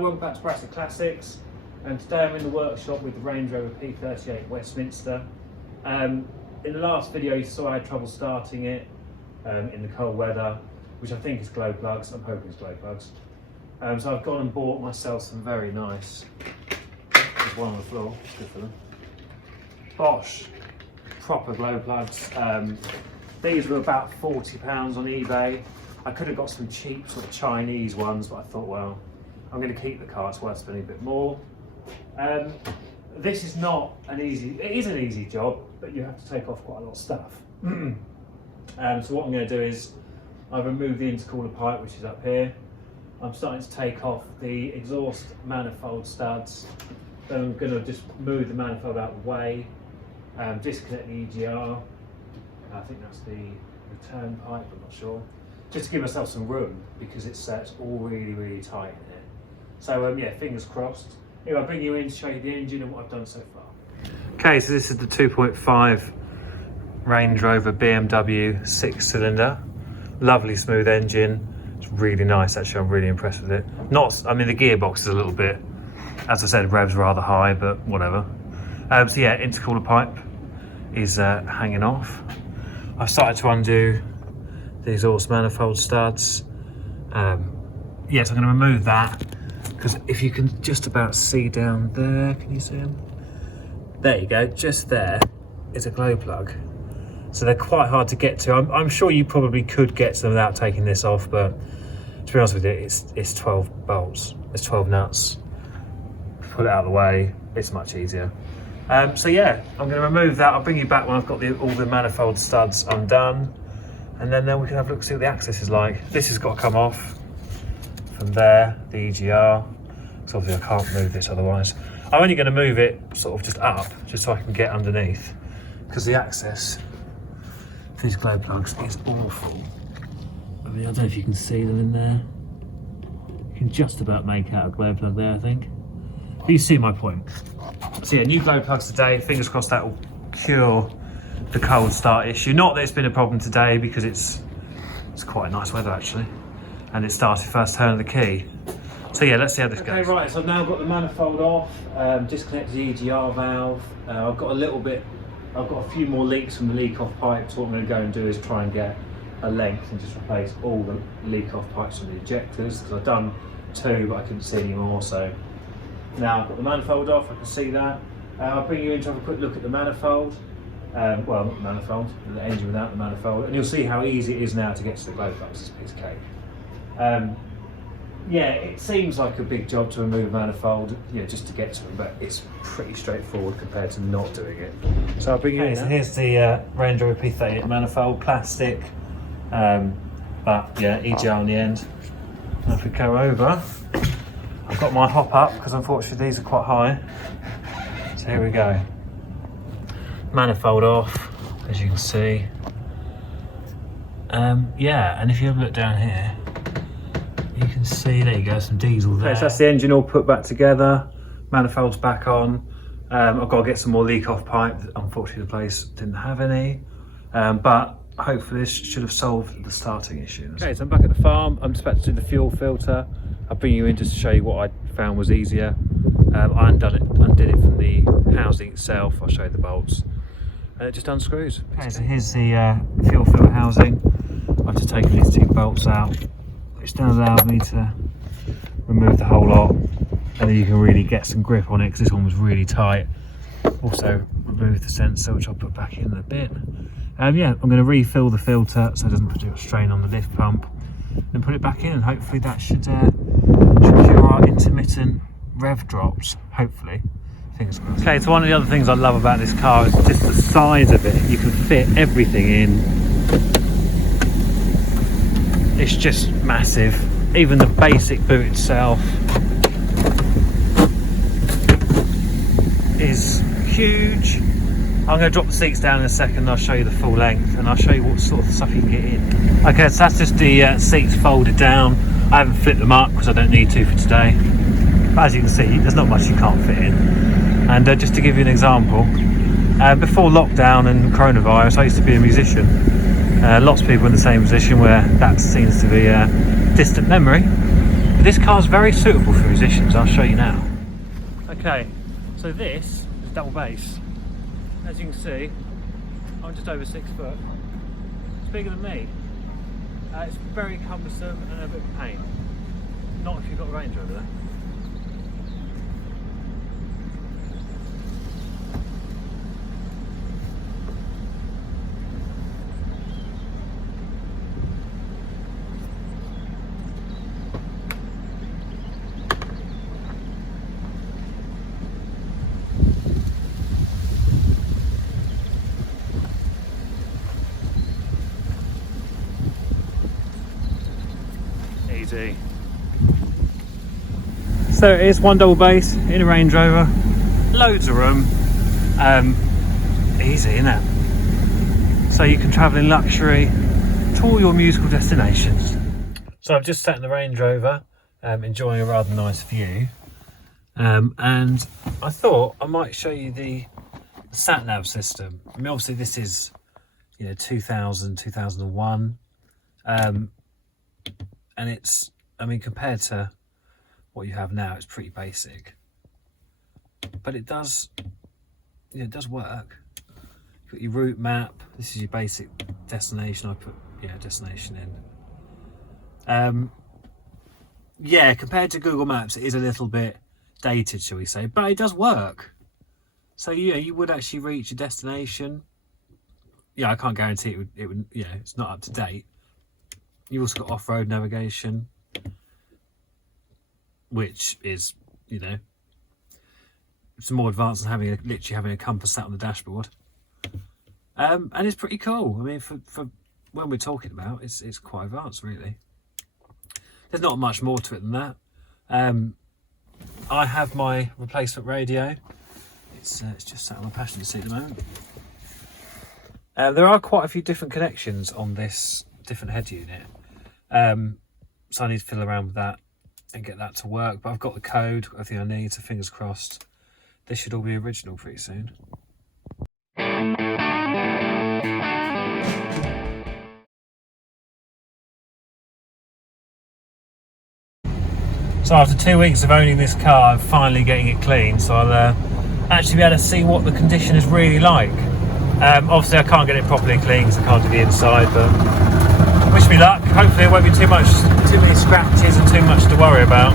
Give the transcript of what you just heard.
Hello, welcome back to Brassic Classics, and today I'm in the workshop with the Range Rover P38 Westminster. In the last video you saw I had trouble starting it in the cold weather, which I think is glow plugs. I'm hoping it's glow plugs. So I've gone and bought myself some very nice, there's one on the floor, it's good for them, Bosch proper glow plugs. These were about £40 on eBay. I could have got some cheap sort of Chinese ones, but I thought, well, I'm going to keep the car, it's worth spending a bit more. This is not an easy, it is an easy job, but you have to take off quite a lot of stuff. So what I'm going to do is, I've removed the intercooler pipe, which is up here. I'm starting to take off the exhaust manifold studs. Then I'm going to just move the manifold out of the way, disconnect the EGR. I think that's the return pipe, I'm not sure. Just to give myself some room, because it's all really tight in here. So yeah, fingers crossed. Anyway, I'll bring you in to show you the engine and what I've done so far. Okay, so this is the 2.5 Range Rover BMW 6-cylinder. Lovely smooth engine. It's really nice actually, I'm really impressed with it. I mean the gearbox is a little bit, as I said, revs rather high, but whatever. So yeah, intercooler pipe is hanging off. I've started to undo the exhaust manifold studs. Yes, I'm going to remove that, because if you can just about see down there, can you see them? There you go, just there is a glow plug. So they're quite hard to get to. I'm sure you probably could get to them without taking this off, but to be honest with you, it's 12 bolts, it's 12 nuts. Pull it out of the way, it's much easier. So yeah, I'm going to remove that. I'll bring you back when I've got all the manifold studs undone, and then we can have a look, see what the access is like. This has got to come off from there, the EGR, because obviously I can't move this otherwise. I'm only going to move it sort of just up, just so I can get underneath, because the access for these glow plugs is awful. I mean, I don't know if you can see them in there. You can just about make out a glow plug there, I think. But you see my point. So yeah, new glow plugs today. Fingers crossed that will cure the cold start issue. Not that it's been a problem today, because it's quite nice weather actually, and it started first turn of the key. So yeah, let's see how this goes. Okay, right, so I've now got the manifold off, disconnected the EGR valve. I've got a few more leaks from the leak off pipes. What I'm going to go and do is try and get a length and just replace all the leak off pipes from the ejectors, because I've done 2 but I couldn't see any more. So now I've got the manifold off, I can see that. I'll bring you in to have a quick look at the manifold. Well, not the manifold, the engine without the manifold, and you'll see how easy it is now to get to the glow plugs. It's a piece of cake. Yeah, it seems like a big job to remove a manifold, just to get to them, but it's pretty straightforward compared to not doing it. So I'll bring you in. So here's the Range Rover P38 manifold, plastic, but yeah, EGR on the end. And if we go over, I've got my hop up, because unfortunately these are quite high. So here we go. Manifold off, as you can see. Yeah, and if you have a look down here, you can see, there you go, some diesel there. Okay, so that's the engine all put back together, manifold's back on. I've got to get some more leak off pipe. Unfortunately the place didn't have any, but hopefully this should have solved the starting issue. Okay, so I'm back at the farm. I'm just about to do the fuel filter. I'll bring you in just to show you what I found was easier. I undid it from the housing itself. I'll show you the bolts, and it just unscrews. Okay, so here's the fuel filter housing. I've just taken these 2 bolts out, which then allowed me to remove the whole lot, and then you can really get some grip on it, because this one was really tight. Also remove the sensor, which I'll put back in a bit. Yeah, I'm going to refill the filter so it doesn't put a strain on the lift pump, then put it back in, and hopefully that should cure our intermittent rev drops, hopefully. Fingers crossed. Okay, so one of the other things I love about this car is just the size of it. You can fit everything in. It's just massive. Even the basic boot itself is huge. I'm going to drop the seats down in a second, and I'll show you the full length, and I'll show you what sort of stuff you can get in. Okay, so that's just the seats folded down. I haven't flipped them up because I don't need to for today. But as you can see, there's not much you can't fit in. And just to give you an example, before lockdown and coronavirus, I used to be a musician. Lots of people in the same position where that seems to be a distant memory. This car's very suitable for musicians, I'll show you now. Okay, so this is double bass. As you can see, I'm just over 6 foot. It's bigger than me. It's very cumbersome and a bit of a pain. Not if you've got a Range Rover though. Easy. So it is one double bass in a Range Rover, loads of room, easy, isn't it? So you can travel in luxury to all your musical destinations. So I've just sat in the Range Rover, enjoying a rather nice view, and I thought I might show you the sat-nav system. I mean, obviously this is, you know, 2000, 2001, and it's, I mean, compared to what you have now, it's pretty basic, but it does, you know, it does work. You've got your route map. This is your basic destination. I put, yeah, destination in. Yeah, compared to Google Maps, it is a little bit dated, shall we say, but it does work. So yeah, you would actually reach your destination. Yeah, I can't guarantee it would, you know, it's not up to date. You've also got off-road navigation, which is, you know, it's more advanced than having literally having a compass sat on the dashboard. And it's pretty cool. I mean, for when we're talking about, it's quite advanced, really. There's not much more to it than that. I have my replacement radio. It's just sat on the passenger seat at the moment. There are quite a few different connections on this different head unit. So I need to fiddle around with that and get that to work, but I've got the code, everything I need, so fingers crossed this should all be original pretty soon. So after 2 weeks of owning this car, I'm finally getting it clean, so I'll actually be able to see what the condition is really like. Obviously I can't get it properly clean because I can't do the inside, but wish me luck. Hopefully it won't be too many scratches and too much to worry about.